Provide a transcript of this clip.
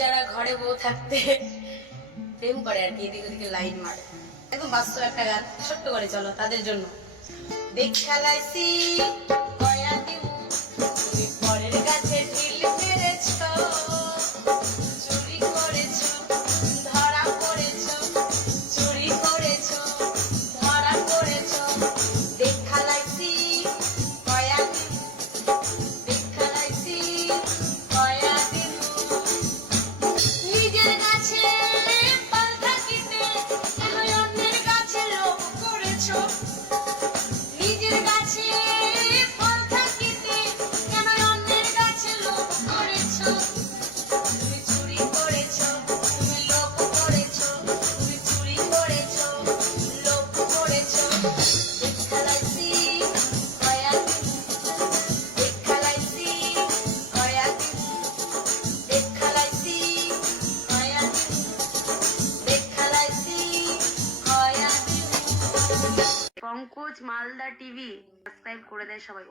যারা ঘরে বউ থাকতে প্রেম করে আর কি, এদিকে ওদিকে লাইন মারে, একদম বাস্তব একটা গান, ছোট্ট করে চলো তাদের জন্য। দেখা লাইছি কয়া দিমু, তুমি পরের কাছে ঢিল মেরেছো, চুরি করেছো ধরা পড়েছো, চুরি করেছো ধরা পড়েছো। দেখা লাইছি কয়া দিমু, দেখা লাইছি কয়া দিমু। নিজের কাছে পাল থাকিতে কেন অন্যের কাছে লোভ করেছো, নিজের কাছে ফল থাকিতে কেন অন্যের কাছে লোভ করেছো। তুমি চুরি করেছো, তুমি লোভ করেছো, তুমি চুরি করেছো, লোভ করেছো। দেখা লাইছি কয়া দিমু, দেখা লাইছি কয়া দিমু, দেখা লাইছি কয়া দিমু, দেখা লাইছি কয়া দিমু। পঙ্কজ মালদা টিভি সাবস্ক্রাইব করে দেয় সবাই।